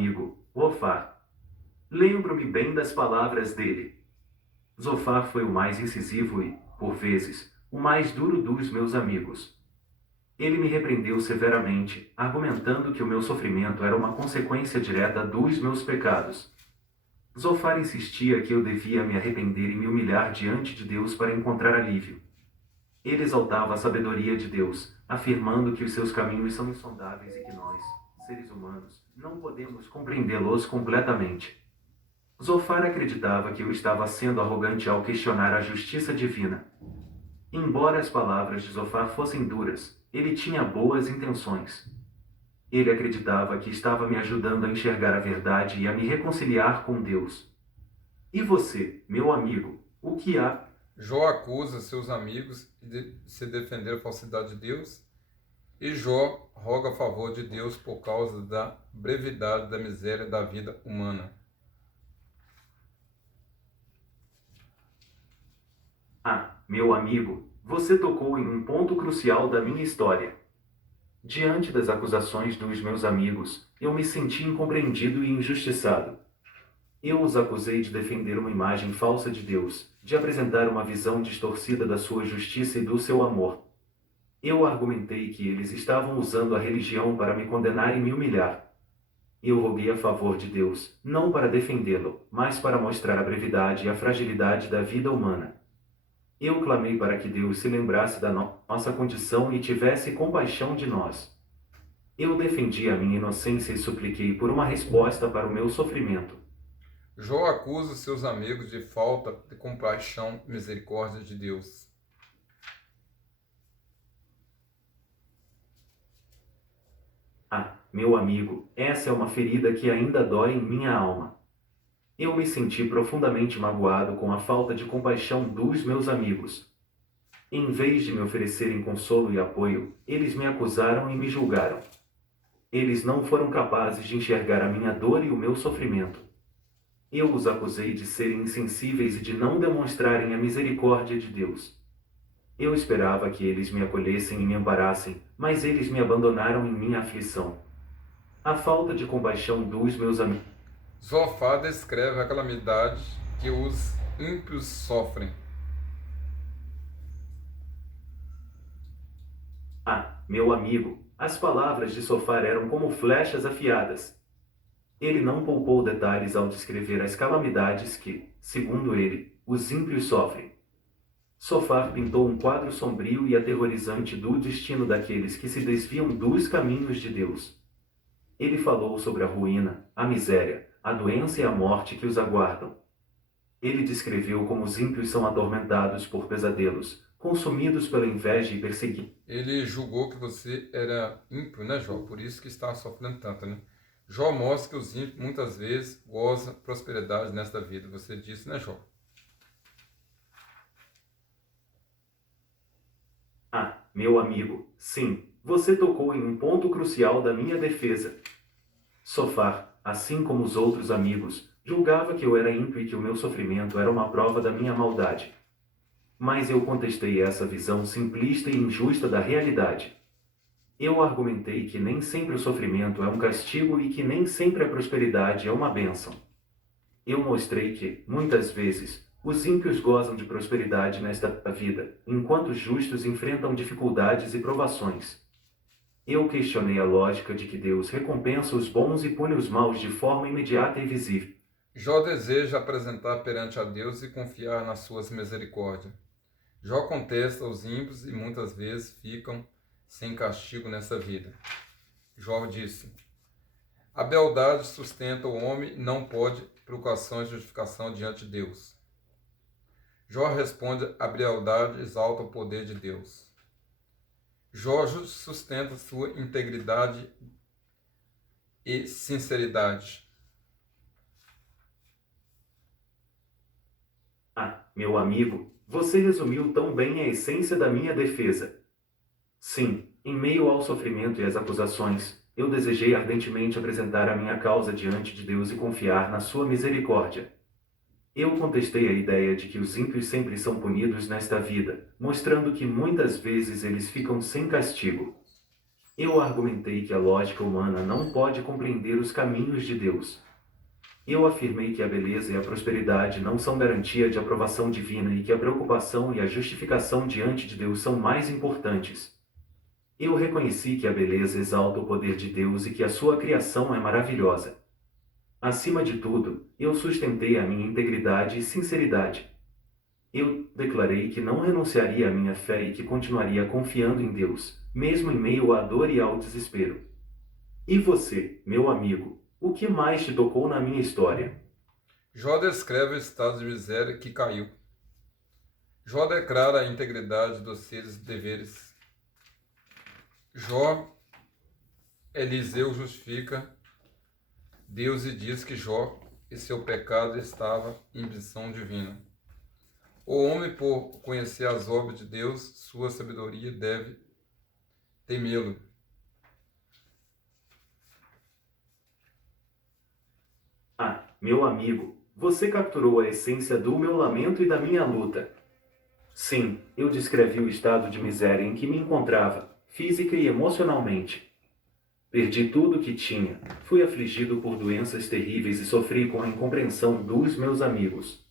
amigo, Zofar. Lembro-me bem das palavras dele. Zofar foi o mais incisivo e, por vezes, o mais duro dos meus amigos. Ele me repreendeu severamente, argumentando que o meu sofrimento era uma consequência direta dos meus pecados. Zofar insistia que eu devia me arrepender e me humilhar diante de Deus para encontrar alívio. Ele exaltava a sabedoria de Deus, afirmando que os seus caminhos são insondáveis e que nós, seres humanos, não podemos compreendê-los completamente. Zofar acreditava que eu estava sendo arrogante ao questionar a justiça divina. Embora as palavras de Zofar fossem duras, ele tinha boas intenções. Ele acreditava que estava me ajudando a enxergar a verdade e a me reconciliar com Deus. E você, meu amigo, o que há? Jó acusa seus amigos de se defender da falsidade de Deus, e Jó roga a favor de Deus por causa da brevidade da miséria da vida humana. Ah, meu amigo, você tocou em um ponto crucial da minha história. Diante das acusações dos meus amigos, eu me senti incompreendido e injustiçado. Eu os acusei de defender uma imagem falsa de Deus, de apresentar uma visão distorcida da sua justiça e do seu amor. Eu argumentei que eles estavam usando a religião para me condenar e me humilhar. Eu roguei a favor de Deus, não para defendê-lo, mas para mostrar a brevidade e a fragilidade da vida humana. Eu clamei para que Deus se lembrasse da nossa condição e tivesse compaixão de nós. Eu defendi a minha inocência e supliquei por uma resposta para o meu sofrimento. Jó acusa seus amigos de falta de compaixão e misericórdia de Deus. Ah, meu amigo, essa é uma ferida que ainda dói em minha alma. Eu me senti profundamente magoado com a falta de compaixão dos meus amigos. Em vez de me oferecerem consolo e apoio, eles me acusaram e me julgaram. Eles não foram capazes de enxergar a minha dor e o meu sofrimento. Eu os acusei de serem insensíveis e de não demonstrarem a misericórdia de Deus. Eu esperava que eles me acolhessem e me amparassem, mas eles me abandonaram em minha aflição. A falta de compaixão dos meus amigos. Zofá descreve a calamidade que os ímpios sofrem. Ah, meu amigo, as palavras de Zofar eram como flechas afiadas. Ele não poupou detalhes ao descrever as calamidades que, segundo ele, os ímpios sofrem. Zofar pintou um quadro sombrio e aterrorizante do destino daqueles que se desviam dos caminhos de Deus. Ele falou sobre a ruína, a miséria, a doença e a morte que os aguardam. Ele descreveu como os ímpios são atormentados por pesadelos, consumidos pela inveja e perseguidos. Ele julgou que você era ímpio, né, Jó? Por isso que está sofrendo tanto, né? Jó mostra que os ímpios muitas vezes gozam prosperidade nesta vida. Você disse, né, Jó? Ah, meu amigo, sim, você tocou em um ponto crucial da minha defesa. Zofar, assim como os outros amigos, julgava que eu era ímpio e que o meu sofrimento era uma prova da minha maldade. Mas eu contestei essa visão simplista e injusta da realidade. Eu argumentei que nem sempre o sofrimento é um castigo e que nem sempre a prosperidade é uma bênção. Eu mostrei que, muitas vezes, os ímpios gozam de prosperidade nesta vida, enquanto os justos enfrentam dificuldades e provações. Eu questionei a lógica de que Deus recompensa os bons e pune os maus de forma imediata e visível. Jó deseja apresentar perante a Deus e confiar nas suas misericórdias. Jó contesta os ímpios e muitas vezes ficam sem castigo nessa vida. Jó disse: a beldade sustenta o homem e não pode provocação e justificação diante de Deus. Jó responde: a beldade exalta o poder de Deus. Jó sustenta sua integridade e sinceridade. Ah, meu amigo, você resumiu tão bem a essência da minha defesa. Sim, em meio ao sofrimento e às acusações, eu desejei ardentemente apresentar a minha causa diante de Deus e confiar na sua misericórdia. Eu contestei a ideia de que os ímpios sempre são punidos nesta vida, mostrando que muitas vezes eles ficam sem castigo. Eu argumentei que a lógica humana não pode compreender os caminhos de Deus. Eu afirmei que a beleza e a prosperidade não são garantia de aprovação divina e que a preocupação e a justificação diante de Deus são mais importantes. Eu reconheci que a beleza exalta o poder de Deus e que a sua criação é maravilhosa. Acima de tudo, eu sustentei a minha integridade e sinceridade. Eu declarei que não renunciaria à minha fé e que continuaria confiando em Deus, mesmo em meio à dor e ao desespero. E você, meu amigo, o que mais te tocou na minha história? Jó descreve o estado de miséria que caiu. Jó declara a integridade dos seus deveres. Jó, Eliseu justifica Deus e diz que Jó e seu pecado estava em missão divina. O homem, por conhecer as obras de Deus, sua sabedoria, deve temê-lo. Ah, meu amigo, você capturou a essência do meu lamento e da minha luta. Sim, eu descrevi o estado de miséria em que me encontrava, física e emocionalmente. Perdi tudo o que tinha, fui afligido por doenças terríveis e sofri com a incompreensão dos meus amigos.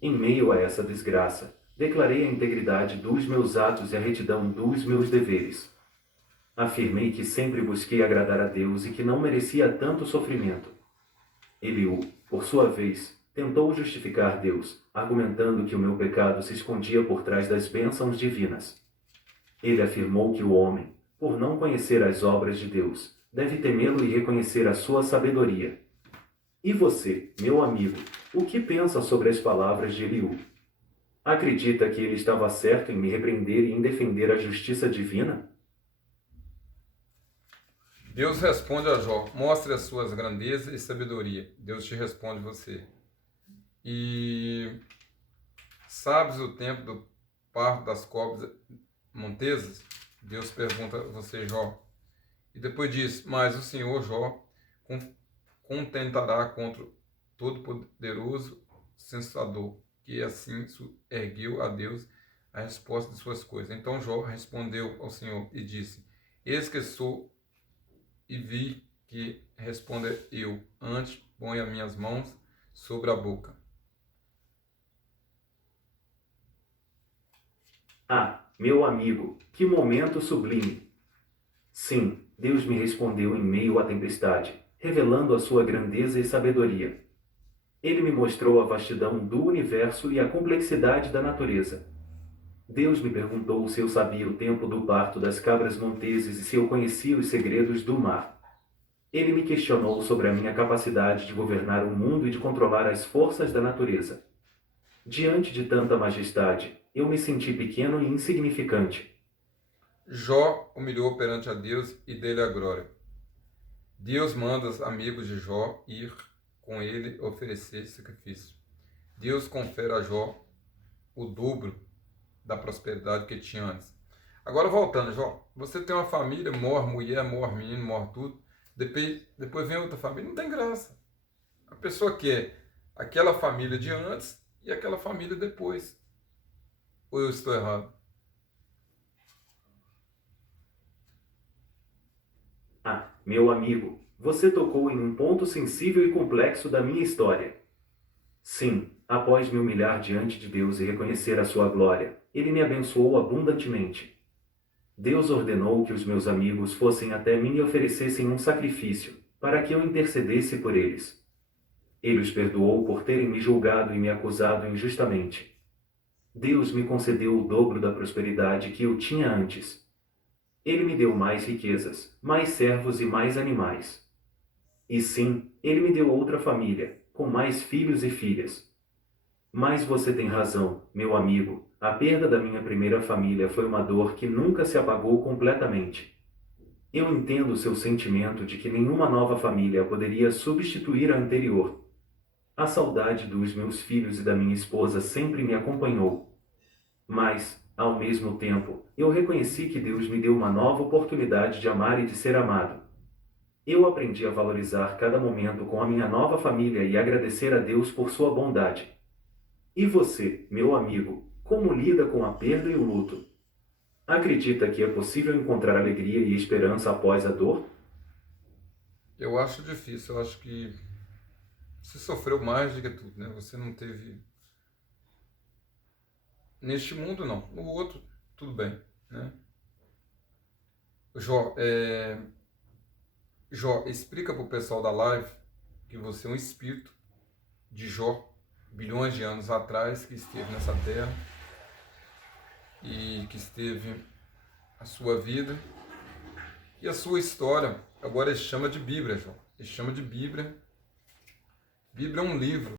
Em meio a essa desgraça, declarei a integridade dos meus atos e a retidão dos meus deveres. Afirmei que sempre busquei agradar a Deus e que não merecia tanto sofrimento. Eliú, por sua vez, tentou justificar Deus, argumentando que o meu pecado se escondia por trás das bênçãos divinas. Ele afirmou que o homem, por não conhecer as obras de Deus, deve temê-lo e reconhecer a sua sabedoria. E você, meu amigo, o que pensa sobre as palavras de Eliú? Acredita que ele estava certo em me repreender e em defender a justiça divina? Deus responde a Jó, mostre as suas grandezas e sabedoria. Deus te responde você. E sabes o tempo do parto das cobras montesas? Deus pergunta a você, Jó. E depois diz, mas o Senhor, Jó, contentará contra o Todo-Poderoso Censador, que assim ergueu a Deus a resposta de suas coisas. Então Jó respondeu ao Senhor e disse, eis que sou e vi que responda eu, antes ponho as minhas mãos sobre a boca. Ah, meu amigo, que momento sublime! Sim, Deus me respondeu em meio à tempestade, revelando a sua grandeza e sabedoria. Ele me mostrou a vastidão do universo e a complexidade da natureza. Deus me perguntou se eu sabia o tempo do parto das cabras monteses e se eu conhecia os segredos do mar. Ele me questionou sobre a minha capacidade de governar o mundo e de controlar as forças da natureza. Diante de tanta majestade, eu me senti pequeno e insignificante. Jó humilhou perante a Deus e dele a glória. Deus manda os amigos de Jó ir com ele oferecer sacrifício. Deus confere a Jó o dobro da prosperidade que tinha antes. Agora voltando, Jó, você tem uma família, morre mulher, morre menino, morre tudo. Depois vem outra família, não tem graça. A pessoa quer aquela família de antes e aquela família depois. Ou eu estou errado? Ah, meu amigo, você tocou em um ponto sensível e complexo da minha história. Sim, após me humilhar diante de Deus e reconhecer a sua glória, ele me abençoou abundantemente. Deus ordenou que os meus amigos fossem até mim e oferecessem um sacrifício, para que eu intercedesse por eles. Ele os perdoou por terem me julgado e me acusado injustamente. Deus me concedeu o dobro da prosperidade que eu tinha antes. Ele me deu mais riquezas, mais servos e mais animais. E sim, ele me deu outra família, com mais filhos e filhas. Mas você tem razão, meu amigo, a perda da minha primeira família foi uma dor que nunca se apagou completamente. Eu entendo o seu sentimento de que nenhuma nova família poderia substituir a anterior. A saudade dos meus filhos e da minha esposa sempre me acompanhou. Mas, ao mesmo tempo, eu reconheci que Deus me deu uma nova oportunidade de amar e de ser amado. Eu aprendi a valorizar cada momento com a minha nova família e agradecer a Deus por sua bondade. E você, meu amigo, como lida com a perda e o luto? Acredita que é possível encontrar alegria e esperança após a dor? Eu acho difícil, eu acho que você sofreu mais do que tudo, né? Você não teve. Neste mundo, não. No outro, tudo bem, né? Jó, Jó, explica para o pessoal da live que você é um espírito de Jó, bilhões de anos atrás, que esteve nessa terra e que esteve a sua vida e a sua história. Agora ele chama de Bíblia, Jó. Ele chama de Bíblia. Bíblia é um livro